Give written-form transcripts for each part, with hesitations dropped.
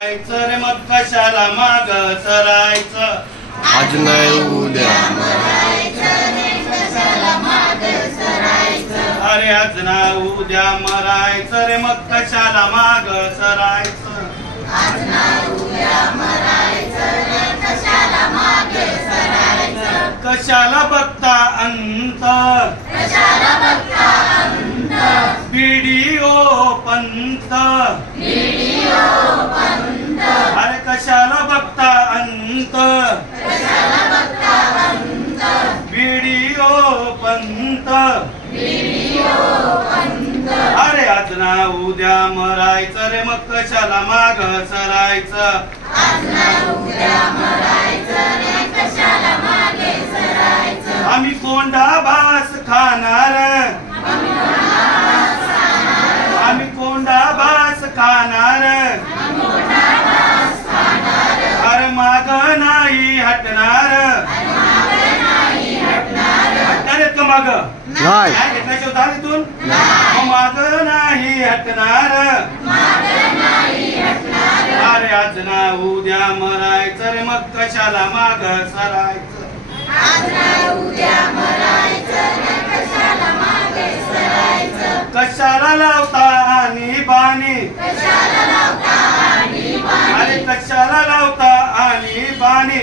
रे मग कशाला माग सरायचं, आज नाही उद्या अरे आज ना उद्या मरायचं रे मग कशाला माग सरायचं, कशाला बघता अंत व्हिडिओ पंत, अरे कशाला बघता अंत व्हिडिओ पंत, अरे आज ना उद्या मरायचं रे मग कशाला माग सरायचं, आम्ही कोंडा भास खाणार, आम्ही कोंडा भास खाणार, अरे माग नाही हटणार, हटणार का माग नाही तिथून माग नाही हटणार, अरे आज ना उद्या मरायचं रे मग कशाला माग सरायचं, कशाला लावता आणि बाणी, अरे कशाला लावता आणि बाणी,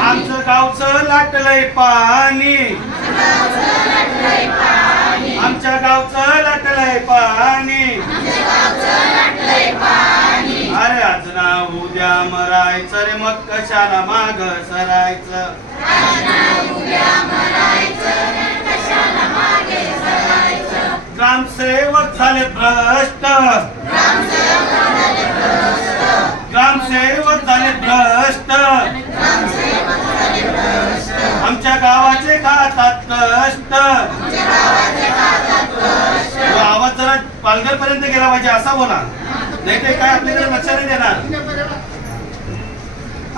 आमचं गावचं लाटलंय पाणी, आमच्या गावचं लाटलंय पाणी, अरे आज ना उद्या मरायचं रे मग कशाला माग सरायचं, ग्रामसेवक झाले भ्रष्ट, ग्रामसेवक झाले भ्रष्ट, आमच्या गावाचे खातात कष्ट, आवाज जरा पालघर पर्यंत गेला पाहिजे असा बोला, नाही ते काय आपल्याकडे लक्ष नाही देणार,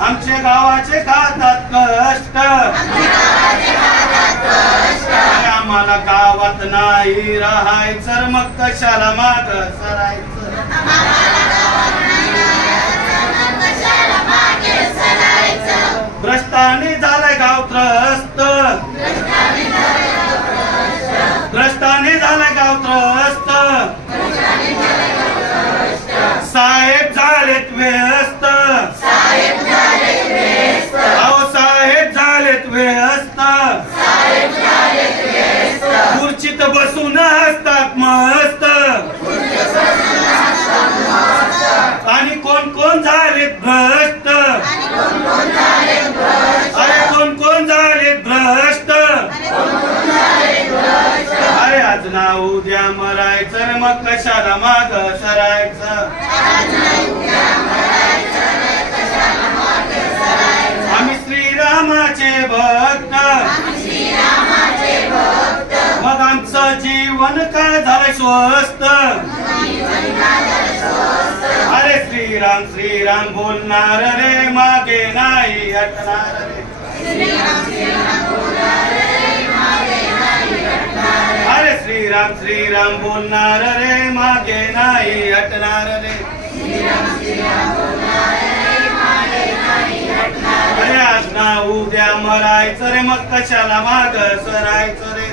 आमच्या गावाचे खातात कष्ट, आम्हाला गावात नाही राहायचं मग कशाला माग सरायचं, भ्रष्टाने झालंय गाव त्रस्त, भ्रष्टाने झालंय गाव त्रस्त, साहेब झालेत व्यस्त, अहो साहेब झालेत व्यस्त, खुर्चीत बसून असतात मस्त, आणि कोण कोण झालेत भ्रष्ट, अरे कोण कोण झालेत भ्रष्ट, अरे आज ना उद्या मरायचं रे मग कशाला माग सरायचं, आम्ही श्रीरामाचे भक्त, मग आमचं जीवन का झालं स्वस्त, अरे श्रीराम श्रीराम बोलणार रे मागे नाही हटणार रे, अरे श्रीराम श्रीराम बोलणार रे मागे नाही हटणार रे, अरे आज ना उद्या मरायचं रे मग कशाला माग सरायचं रे,